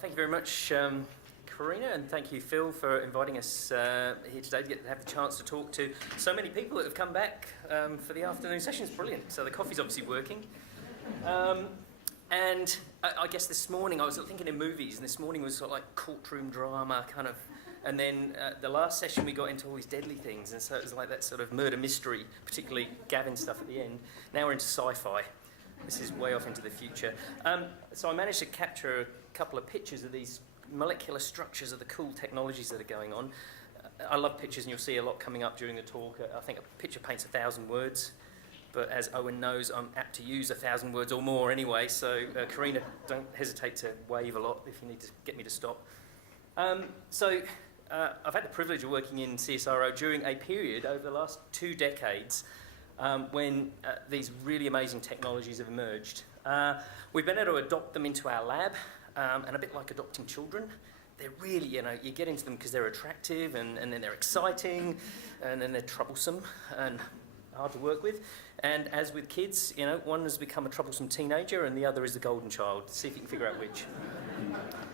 Thank you very much, Karina, and thank you, Phil, for inviting us here today to have the chance to talk to so many people that have come back for the afternoon session. It's brilliant. So the coffee's obviously working. And I guess this morning I was thinking in movies, and this morning was sort of like courtroom drama kind of, and then the last session we got into all these deadly things, and so it was like that sort of murder mystery, particularly Gavin stuff at the end. Now we're into sci-fi. This is way off into the future. So I managed to capture a couple of pictures of these molecular structures of the cool technologies that are going on. I love pictures, and you'll see a lot coming up during the talk. I think a picture paints 1,000 words. But as Owen knows, I'm apt to use 1,000 words or more anyway, so Karina, don't hesitate to wave a lot if you need to get me to stop. I've had the privilege of working in CSIRO during a period over the last 2 decades when these really amazing technologies have emerged. We've been able to adopt them into our lab, and a bit like adopting children, they're really, you get into them because they're attractive, and then they're exciting, and then they're troublesome and hard to work with. And as with kids, one has become a troublesome teenager and the other is the golden child. See if you can figure out which.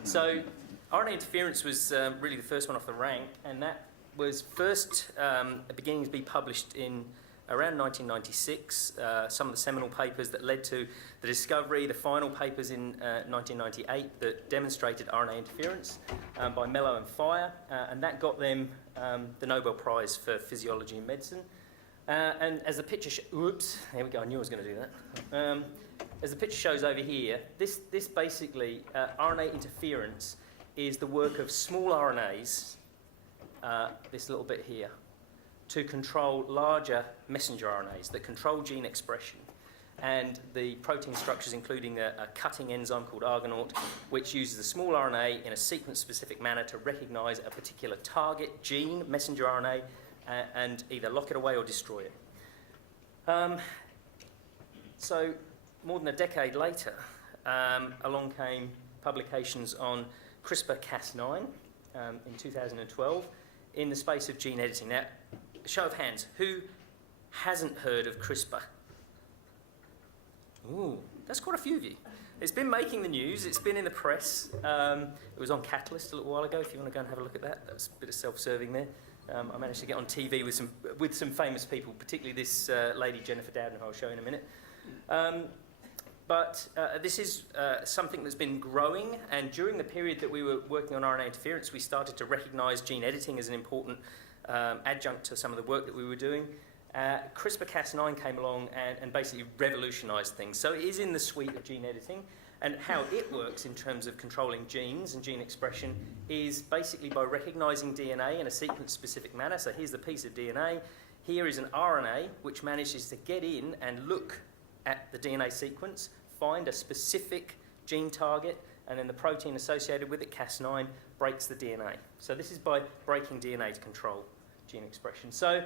So RNA interference was really the first one off the rank, and that was first beginning to be published in around 1996. Some of the seminal papers that led to the discovery, the final papers in 1998 that demonstrated RNA interference by Mello and Fire, and that got them the Nobel Prize for Physiology and Medicine. And as the picture oops, here we go, I knew I was going to do that. As the picture shows over here, this basically, RNA interference is the work of small RNAs, this little bit here, to control larger messenger RNAs that control gene expression. And the protein structures, including a cutting enzyme called Argonaut, which uses the small RNA in a sequence-specific manner to recognize a particular target gene, messenger RNA, and either lock it away or destroy it. So more than a decade later, along came publications on CRISPR-Cas9 in 2012 in the space of gene editing. Now, show of hands, who hasn't heard of CRISPR? Ooh, that's quite a few of you. It's been making the news, it's been in the press. It was on Catalyst a little while ago, if you want to go and have a look at that. That was a bit of self-serving there. I managed to get on TV with some famous people, particularly this lady Jennifer Doudna, who I'll show in a minute. But this is something that's been growing, and during the period that we were working on RNA interference, we started to recognise gene editing as an important adjunct to some of the work that we were doing. CRISPR-Cas9 came along and basically revolutionised things. So it is in the suite of gene editing, and how it works in terms of controlling genes and gene expression is basically by recognising DNA in a sequence-specific manner. So here's the piece of DNA. Here is an RNA which manages to get in and look at the DNA sequence, find a specific gene target, and then the protein associated with it, Cas9, breaks the DNA. So this is by breaking DNA to control gene expression. So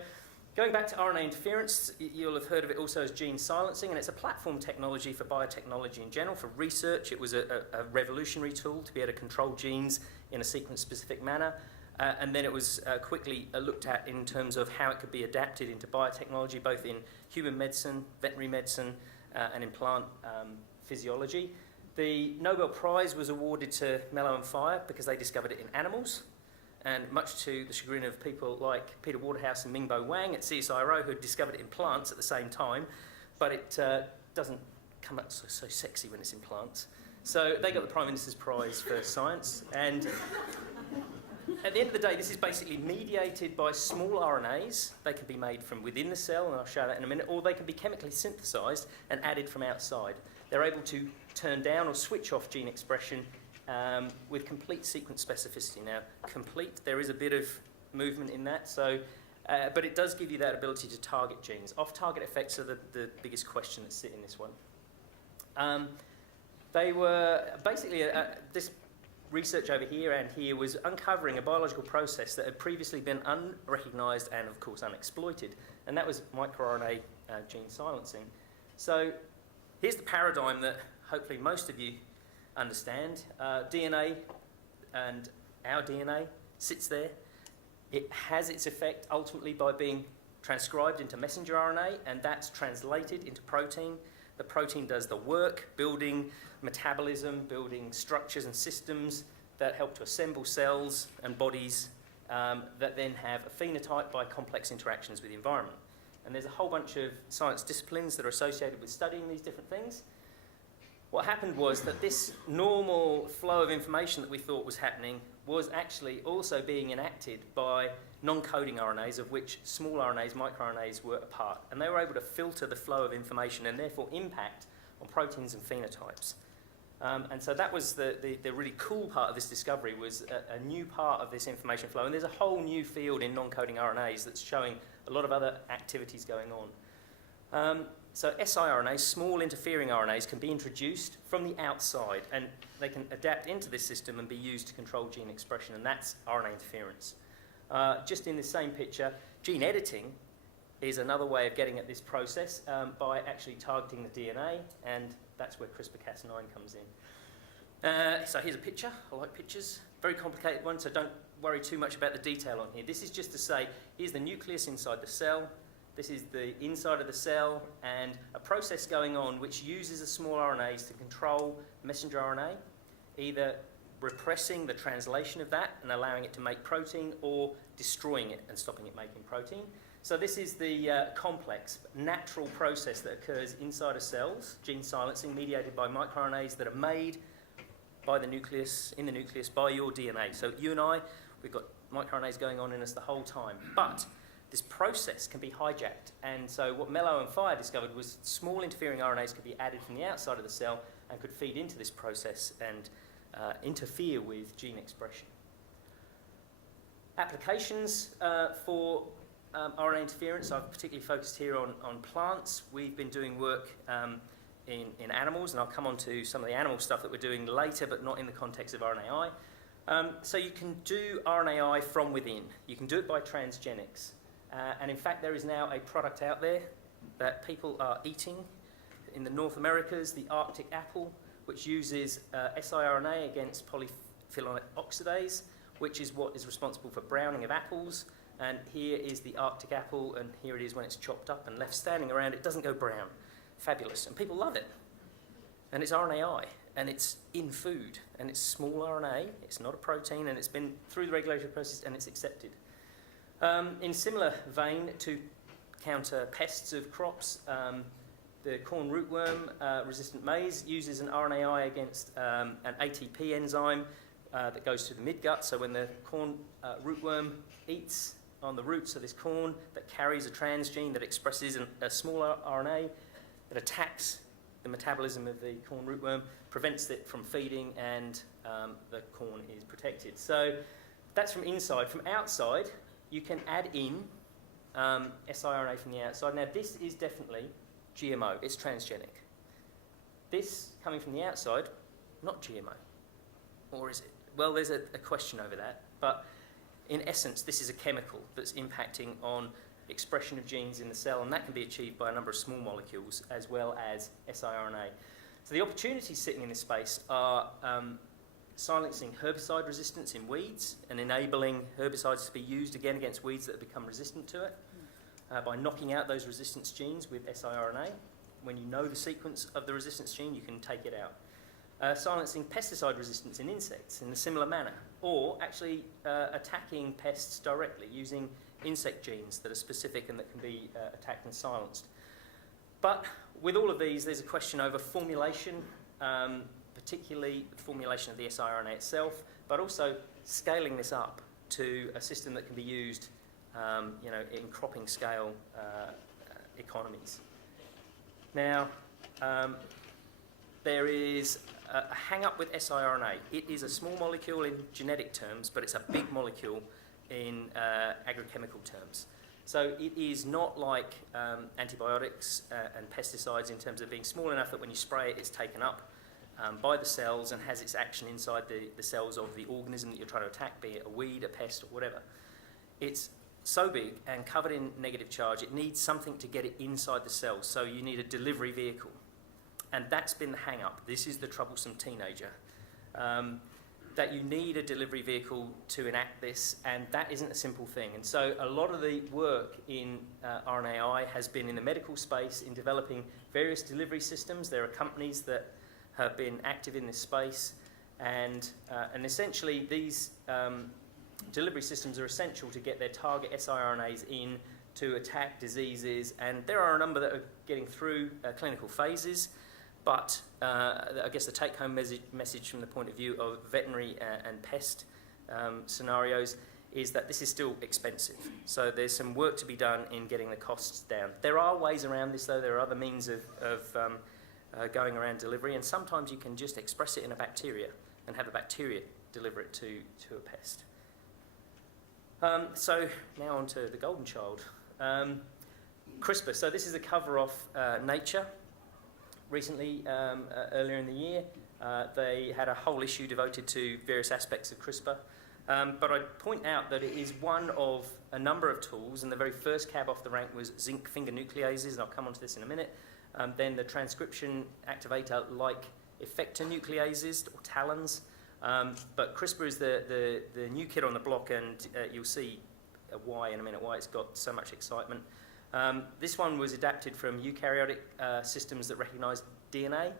going back to RNA interference, you'll have heard of it also as gene silencing, and it's a platform technology for biotechnology in general. For research, it was a revolutionary tool to be able to control genes in a sequence-specific manner. And then it was quickly looked at in terms of how it could be adapted into biotechnology, both in human medicine, veterinary medicine, and in plant physiology. The Nobel Prize was awarded to Mello and Fire because they discovered it in animals, and much to the chagrin of people like Peter Waterhouse and Mingbo Wang at CSIRO, who had discovered it in plants at the same time, but it doesn't come up so sexy when it's in plants. So they got the Prime Minister's Prize for Science, and at the end of the day, this is basically mediated by small RNAs. They can be made from within the cell, and I'll show that in a minute, or they can be chemically synthesized and added from outside. They're able to turn down or switch off gene expression with complete sequence specificity. Now, complete, there is a bit of movement in that, but it does give you that ability to target genes. Off-target effects are the biggest question that sit in this one. They were basically, this research over here and here was uncovering a biological process that had previously been unrecognised and, of course, unexploited, and that was microRNA gene silencing. So here's the paradigm that hopefully most of you understand. DNA and our DNA sits there. It has its effect ultimately by being transcribed into messenger RNA, and that's translated into protein. The protein does the work, building metabolism, building structures and systems that help to assemble cells and bodies that then have a phenotype by complex interactions with the environment. And there's a whole bunch of science disciplines that are associated with studying these different things. What happened was that this normal flow of information that we thought was happening was actually also being enacted by non-coding RNAs, of which small RNAs, microRNAs, were a part. And they were able to filter the flow of information and therefore impact on proteins and phenotypes. And so that was the really cool part of this discovery, was a new part of this information flow. And there's a whole new field in non-coding RNAs that's showing a lot of other activities going on. So siRNAs, small interfering RNAs, can be introduced from the outside, and they can adapt into this system and be used to control gene expression, and that's RNA interference. Just in the same picture, gene editing is another way of getting at this process by actually targeting the DNA, and that's where CRISPR-Cas9 comes in. So here's a picture. I like pictures. Very complicated one, so don't worry too much about the detail on here. This is just to say, here's the nucleus inside the cell. This is the inside of the cell, and a process going on which uses the small RNAs to control messenger RNA, either repressing the translation of that and allowing it to make protein, or destroying it and stopping it making protein. So this is the complex, natural process that occurs inside of cells, gene silencing, mediated by microRNAs that are made by the nucleus, in the nucleus, by your DNA. So you and I, we've got microRNAs going on in us the whole time. But this process can be hijacked, and so what Mello and Fire discovered was small interfering RNAs could be added from the outside of the cell and could feed into this process and interfere with gene expression. Applications for RNA interference, I've particularly focused here on plants. We've been doing work in animals, and I'll come on to some of the animal stuff that we're doing later, but not in the context of RNAi. So you can do RNAi from within. You can do it by transgenics. And in fact, there is now a product out there that people are eating in the North Americas, the Arctic apple, which uses siRNA against polyphenolic oxidase, which is what is responsible for browning of apples. And here is the Arctic apple, and here it is when it's chopped up and left standing around. It doesn't go brown. Fabulous. And people love it. And it's RNAi, and it's in food, and it's small RNA. It's not a protein, and it's been through the regulatory process, and it's accepted. In similar vein, to counter pests of crops, the corn rootworm resistant maize uses an RNAi against an ATP enzyme that goes to the midgut. So when the corn rootworm eats on the roots of this corn that carries a transgene that expresses a smaller RNA that attacks the metabolism of the corn rootworm, prevents it from feeding, and the corn is protected. So that's from inside. From outside, you can add in siRNA from the outside. Now, this is definitely GMO. It's transgenic. This coming from the outside, not GMO. Or is it? Well, there's a question over that. But in essence, this is a chemical that's impacting on expression of genes in the cell, and that can be achieved by a number of small molecules as well as siRNA. So the opportunities sitting in this space are silencing herbicide resistance in weeds and enabling herbicides to be used again against weeds that have become resistant to it by knocking out those resistance genes with siRNA. When you know the sequence of the resistance gene, you can take it out. Silencing pesticide resistance in insects in a similar manner, or actually attacking pests directly using insect genes that are specific and that can be attacked and silenced. But with all of these, there's a question over formulation, particularly the formulation of the siRNA itself, but also scaling this up to a system that can be used in cropping scale economies. Now, there is a hang-up with siRNA. It is a small molecule in genetic terms, but it's a big molecule in agrochemical terms. So it is not like antibiotics and pesticides in terms of being small enough that when you spray it, it's taken up by the cells and has its action inside the cells of the organism that you're trying to attack, be it a weed, a pest, or whatever. It's so big and covered in negative charge, it needs something to get it inside the cells. So you need a delivery vehicle. And that's been the hang-up. This is the troublesome teenager. that you need a delivery vehicle to enact this, and that isn't a simple thing. And so a lot of the work in RNAi has been in the medical space in developing various delivery systems. There are companies that have been active in this space, and essentially these delivery systems are essential to get their target siRNAs in to attack diseases, and there are a number that are getting through clinical phases. But I guess the take-home message from the point of view of veterinary and pest scenarios is that this is still expensive. So there's some work to be done in getting the costs down. There are ways around this, though. There are other means of going around delivery, and sometimes you can just express it in a bacteria and have the bacteria deliver it to a pest. So now on to the golden child. CRISPR. So this is a cover off Nature. Recently, earlier in the year, they had a whole issue devoted to various aspects of CRISPR. But I'd point out that it is one of a number of tools, and the very first cab off the rank was zinc finger nucleases, and I'll come on to this in a minute. Then the transcription activator like effector nucleases, or TALENs. But CRISPR is the new kid on the block, and you'll see why in a minute, why it's got so much excitement. This one was adapted from eukaryotic systems that recognize DNA,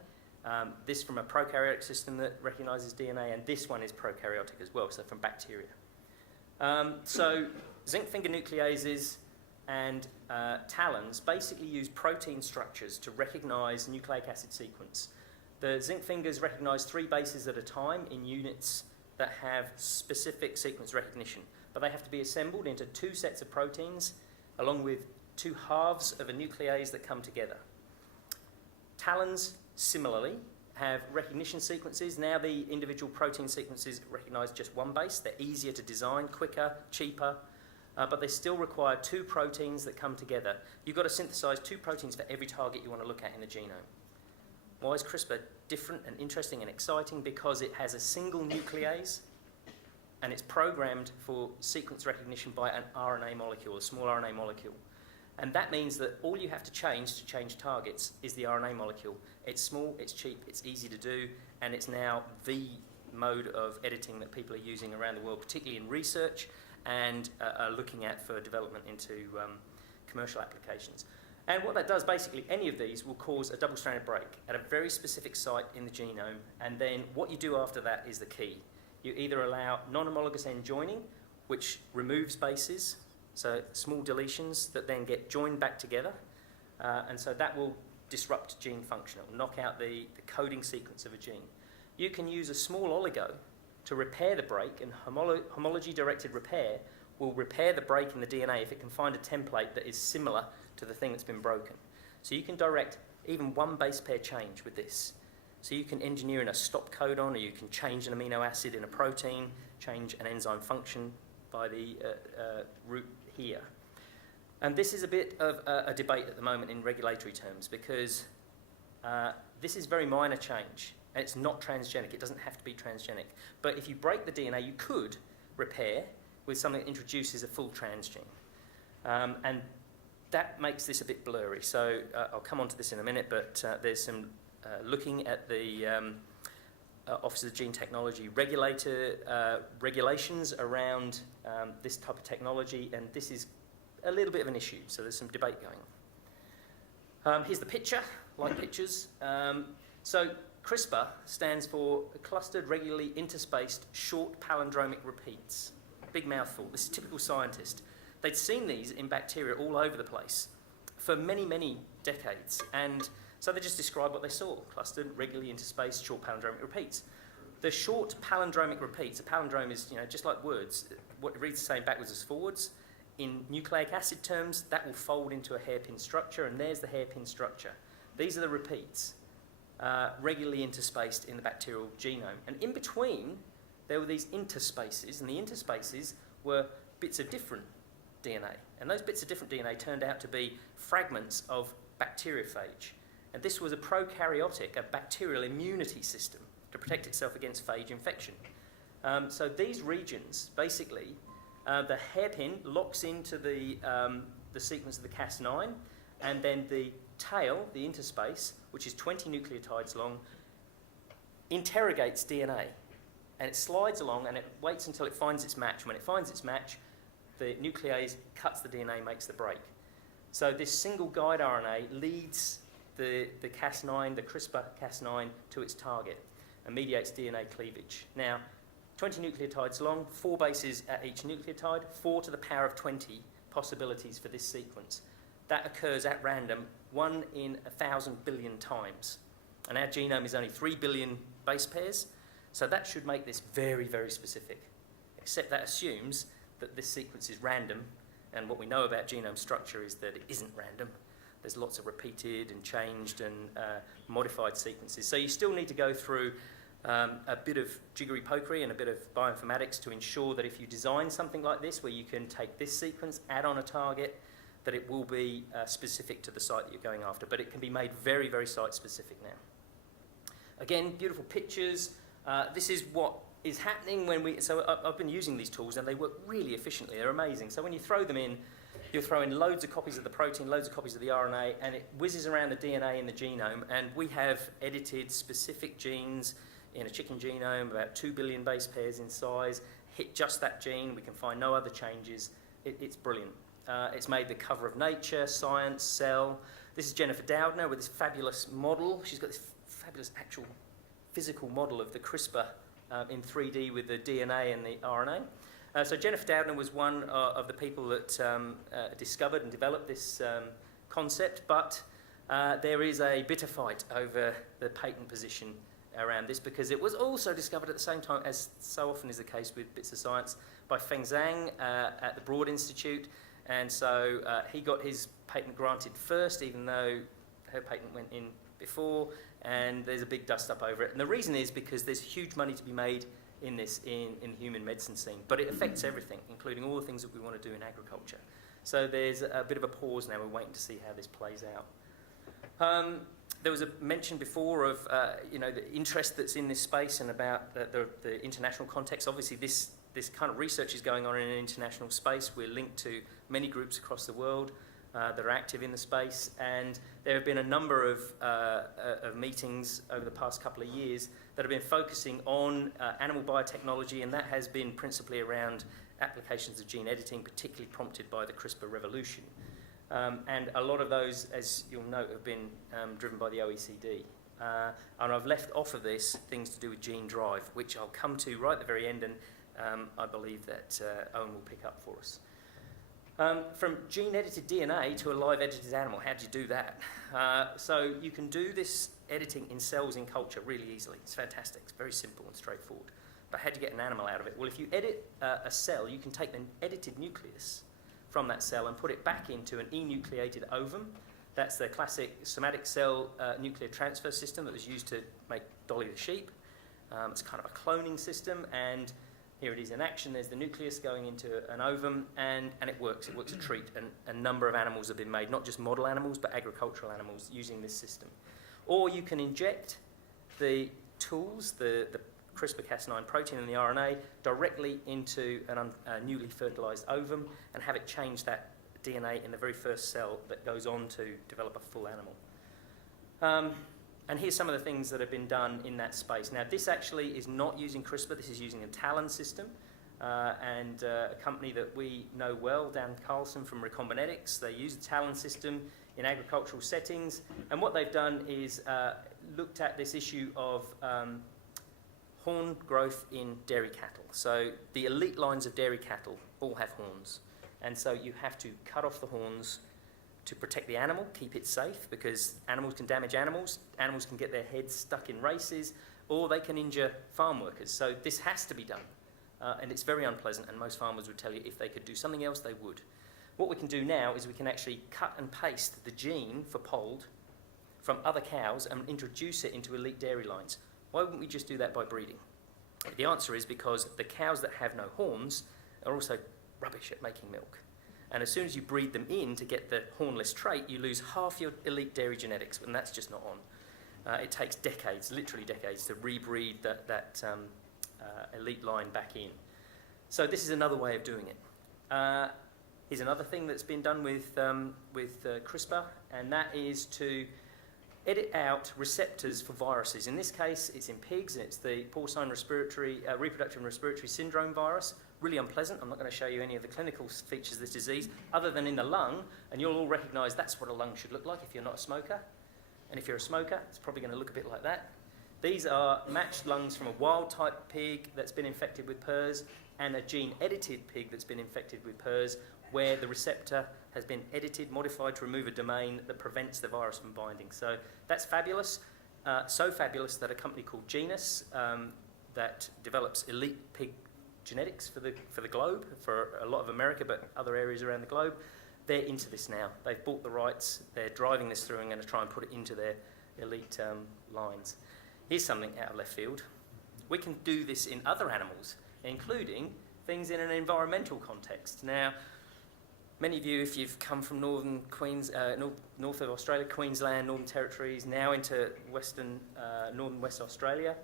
this from a prokaryotic system that recognizes DNA, and this one is prokaryotic as well, so from bacteria. So zinc finger nucleases and TALENs basically use protein structures to recognize nucleic acid sequence. The zinc fingers recognize 3 bases at a time in units that have specific sequence recognition, but they have to be assembled into 2 sets of proteins along with 2 halves of a nuclease that come together. TALENs, similarly, have recognition sequences. Now the individual protein sequences recognize just 1 base. They're easier to design, quicker, cheaper, but they still require 2 proteins that come together. You've got to synthesize 2 proteins for every target you want to look at in the genome. Why is CRISPR different and interesting and exciting? Because it has a single nuclease, and it's programmed for sequence recognition by an RNA molecule, a small RNA molecule. And that means that all you have to change targets is the RNA molecule. It's small, it's cheap, it's easy to do, and it's now the mode of editing that people are using around the world, particularly in research and are looking at for development into commercial applications. And what that does, basically, any of these will cause a double-stranded break at a very specific site in the genome, and then what you do after that is the key. You either allow non-homologous end joining, which removes bases, so small deletions that then get joined back together, and so that will disrupt gene function. It will knock out the coding sequence of a gene. You can use a small oligo to repair the break, and homology-directed repair will repair the break in the DNA if it can find a template that is similar to the thing that's been broken. So you can direct even 1 base pair change with this. So you can engineer in a stop codon, or you can change an amino acid in a protein, change an enzyme function by the route here. And this is a bit of a debate at the moment in regulatory terms, because this is very minor change, and it's not transgenic. It doesn't have to be transgenic. But if you break the DNA, you could repair with something that introduces a full transgene. And that makes this a bit blurry. So I'll come on to this in a minute, but there's some looking at the Office of Gene Technology regulations around this type of technology, and this is a little bit of an issue, so there's some debate going. Here's the picture, like pictures. So CRISPR stands for clustered, regularly interspaced, short palindromic repeats. Big mouthful. This is typical scientist. They'd seen these in bacteria all over the place for many, many decades, and so they just described what they saw: clustered, regularly interspaced, short palindromic repeats. The short palindromic repeats, a palindrome is, just like words, what it reads the same backwards as forwards. In nucleic acid terms, that will fold into a hairpin structure, and there's the hairpin structure. These are the repeats, regularly interspaced in the bacterial genome. And in between, there were these interspaces, and the interspaces were bits of different DNA. And those bits of different DNA turned out to be fragments of bacteriophage. And this was a prokaryotic, a bacterial immunity system to protect itself against phage infection. So these regions, basically, the hairpin locks into the sequence of the Cas9, and then the tail, the interspace, which is 20 nucleotides long, interrogates DNA. and it slides along and it waits until it finds its match. When it finds its match, the nuclease cuts the DNA, makes the break. So this single guide RNA leads the Cas9, the CRISPR Cas9, to its target and mediates DNA cleavage. Now, 20 nucleotides long, 4 bases at each nucleotide, 4 to the power of 20 possibilities for this sequence. That occurs at random 1 in 1,000 billion times. And our genome is only 3 billion base pairs, so that should make this very, very specific. Except that assumes that this sequence is random, and what we know about genome structure is that it isn't random. There's lots of repeated and changed and modified sequences. So you still need to go through a bit of jiggery-pokery and a bit of bioinformatics to ensure that if you design something like this, where you can take this sequence, add on a target, that it will be specific to the site that you're going after. But it can be made very, very site-specific now. Again, beautiful pictures. This is what is happening when we... So I've been using these tools, and they work really efficiently. They're amazing. So when you throw them in, you'll throw in loads of copies of the protein, loads of copies of the RNA, and it whizzes around the DNA in the genome. And we have edited specific genes in a chicken genome, about 2 billion base pairs in size. Hit just that gene. We can find no other changes. It's brilliant. It's made the cover of Nature, Science, Cell. This is Jennifer Doudna with this fabulous model. She's got this fabulous actual physical model of the CRISPR in 3D with the DNA and the RNA. So Jennifer Doudna was one of the people that discovered and developed this concept, but there is a bitter fight over the patent position around this, because it was also discovered at the same time, as so often is the case with bits of science, by Feng Zhang at the Broad Institute. And so he got his patent granted first, even though her patent went in before, and there's a big dust-up over it. And the reason is because there's huge money to be made in this in the human medicine scene, but it affects everything, including all the things that we want to do in agriculture. So there's a bit of a pause now. We're waiting to see how this plays out. There was a mention before of the interest that's in this space and about the international context. Obviously, this kind of research is going on in an international space. We're linked to many groups across the world that are active in the space, and there have been a number of meetings over the past couple of years that have been focusing on animal biotechnology, and that has been principally around applications of gene editing, particularly prompted by the CRISPR revolution. And a lot of those, as you'll note, have been driven by the OECD. And I've left off of this things to do with gene drive, which I'll come to right at the very end, and I believe that Owen will pick up for us. From gene-edited DNA to a live edited animal, how do you do that? So you can do this editing in cells in culture really easily. It's fantastic. It's very simple and straightforward. But how do you get an animal out of it? Well, if you edit a cell, you can take the edited nucleus from that cell and put it back into an enucleated ovum. That's the classic somatic cell nuclear transfer system that was used to make Dolly the sheep. It's kind of a cloning system, and here it is in action. There's the nucleus going into an ovum, and it works. It works a treat, and a number of animals have been made, not just model animals, but agricultural animals using this system. Or you can inject the tools, the CRISPR-Cas9 protein and the RNA, directly into a newly fertilized ovum and have it change that DNA in the very first cell that goes on to develop a full animal. And here's some of the things that have been done in that space. Now, this actually is not using CRISPR. This is using a TALEN system. And a company that we know well, Dan Carlson from Recombinetics, they use the TALEN system in agricultural settings. And what they've done is looked at this issue of horn growth in dairy cattle. So the elite lines of dairy cattle all have horns. And so you have to cut off the horns to protect the animal, keep it safe, because animals can damage animals, animals can get their heads stuck in races, or they can injure farm workers. So this has to be done, and it's very unpleasant, and most farmers would tell you if they could do something else, they would. What we can do now is we can actually cut and paste the gene for polled from other cows and introduce it into elite dairy lines. Why wouldn't we just do that by breeding? The answer is because the cows that have no horns are also rubbish at making milk. And as soon as you breed them in to get the hornless trait, you lose half your elite dairy genetics, and that's just not on. It takes decades, literally decades, to rebreed that elite line back in. So this is another way of doing it. Here's another thing that's been done with CRISPR, and that is to edit out receptors for viruses. In this case, it's in pigs, and it's the porcine reproductive and respiratory syndrome virus. Really unpleasant. I'm not going to show you any of the clinical features of this disease, other than in the lung, and you'll all recognise that's what a lung should look like if you're not a smoker. And if you're a smoker, it's probably going to look a bit like that. These are matched lungs from a wild-type pig that's been infected with PRRS and a gene-edited pig that's been infected with PRRS, where the receptor has been edited, modified to remove a domain that prevents the virus from binding. So that's fabulous. So fabulous that a company called Genus that develops elite pig genetics for the globe, for a lot of America, but other areas around the globe, they're into this now. They've bought the rights, they're driving this through and going to try and put it into their elite lines. Here's something out of left field. We can do this in other animals, including things in an environmental context. Now, many of you, if you've come from north of Australia, Queensland, Northern Territories, now into northern West Australia,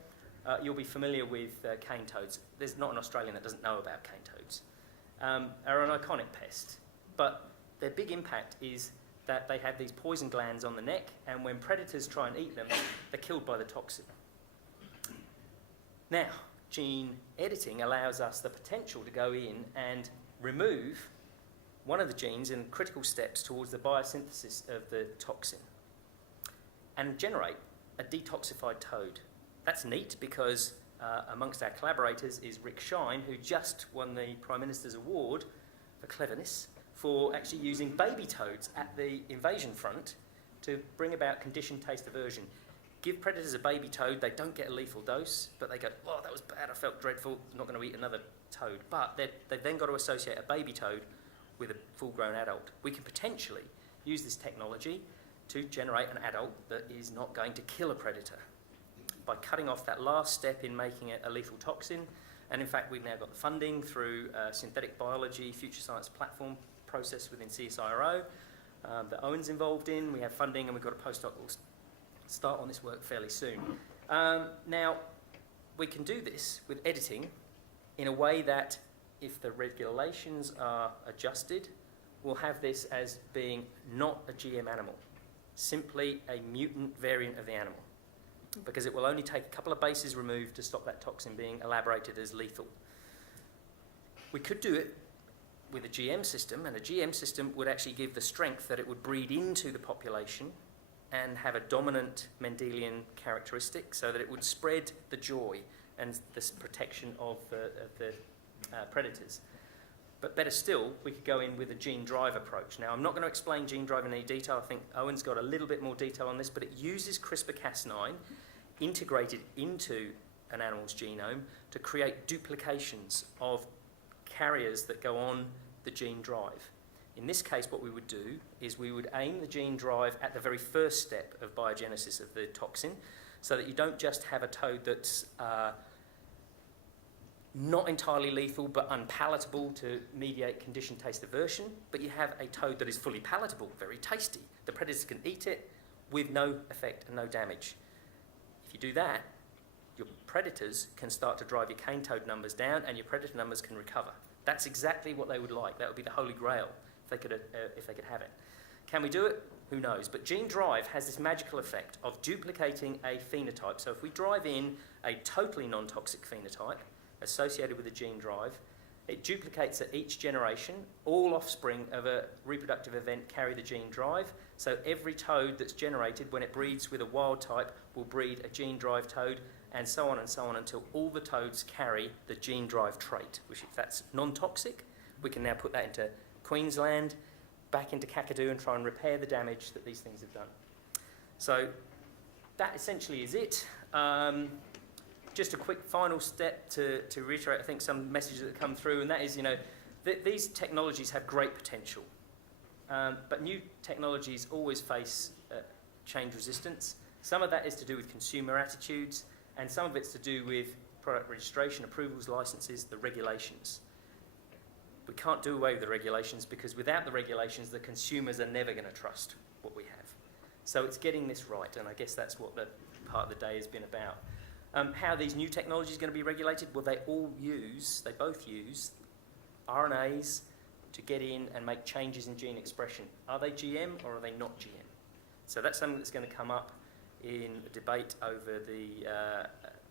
you'll be familiar with cane toads. There's not an Australian that doesn't know about cane toads. Are an iconic pest, but their big impact is that they have these poison glands on the neck, and when predators try and eat them, they're killed by the toxin. Now, gene editing allows us the potential to go in and remove one of the genes in critical steps towards the biosynthesis of the toxin and generate a detoxified toad. That's neat because amongst our collaborators is Rick Shine, who just won the Prime Minister's Award for cleverness for actually using baby toads at the invasion front to bring about conditioned taste aversion. Give predators a baby toad, they don't get a lethal dose, but they go, oh, that was bad, I felt dreadful, I'm not going to eat another toad. But they've then got to associate a baby toad with a full-grown adult. We can potentially use this technology to generate an adult that is not going to kill a predator by cutting off that last step in making it a lethal toxin. And in fact, we've now got the funding through synthetic biology, future science platform process within CSIRO that Owen's involved in. We have funding and we've got a postdoc that will start on this work fairly soon. Now, we can do this with editing in a way that if the regulations are adjusted, we'll have this as being not a GM animal, simply a mutant variant of the animal, because it will only take a couple of bases removed to stop that toxin being elaborated as lethal. We could do it with a GM system, and a GM system would actually give the strength that it would breed into the population and have a dominant Mendelian characteristic so that it would spread the joy and this protection of the predators. But better still, we could go in with a gene drive approach. Now, I'm not going to explain gene drive in any detail. I think Owen's got a little bit more detail on this, but it uses CRISPR-Cas9 integrated into an animal's genome to create duplications of carriers that go on the gene drive. In this case, what we would do is we would aim the gene drive at the very first step of biogenesis of the toxin, so that you don't just have a toad that's not entirely lethal but unpalatable to mediate conditioned taste aversion, but you have a toad that is fully palatable, very tasty. The predators can eat it with no effect and no damage. If you do that, your predators can start to drive your cane toad numbers down and your predator numbers can recover. That's exactly what they would like. That would be the holy grail if they could have it. Can we do it? Who knows? But gene drive has this magical effect of duplicating a phenotype. So if we drive in a totally non-toxic phenotype associated with a gene drive, it duplicates at each generation. All offspring of a reproductive event carry the gene drive. So every toad that's generated when it breeds with a wild type will breed a gene drive toad, and so on until all the toads carry the gene drive trait, which if that's non-toxic, we can now put that into Queensland, back into Kakadu and try and repair the damage that these things have done. So that essentially is it. Just a quick final step to reiterate, I think, some messages that come through, and that is, these technologies have great potential. But new technologies always face change resistance. Some of that is to do with consumer attitudes, and some of it's to do with product registration, approvals, licenses, the regulations. We can't do away with the regulations because without the regulations, the consumers are never going to trust what we have. So it's getting this right, and I guess that's what the part of the day has been about. How these new technologies are going to be regulated? Well, they both use RNAs to get in and make changes in gene expression. Are they GM or are they not GM? So that's something that's going to come up in a debate over the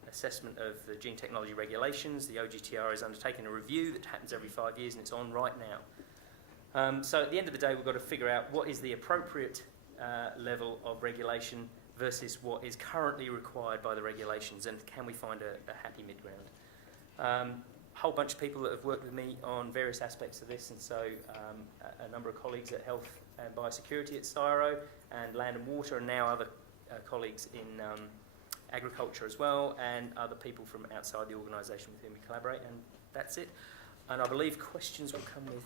assessment of the gene technology regulations. The OGTR is undertaking a review that happens every 5 years, and it's on right now. So at the end of the day, we've got to figure out what is the appropriate level of regulation versus what is currently required by the regulations, and can we find a happy mid-ground. A whole bunch of people that have worked with me on various aspects of this, and so a number of colleagues at Health and Biosecurity at CSIRO and Land and Water, and now other colleagues in agriculture as well, and other people from outside the organisation with whom we collaborate, and that's it. And I believe questions will come with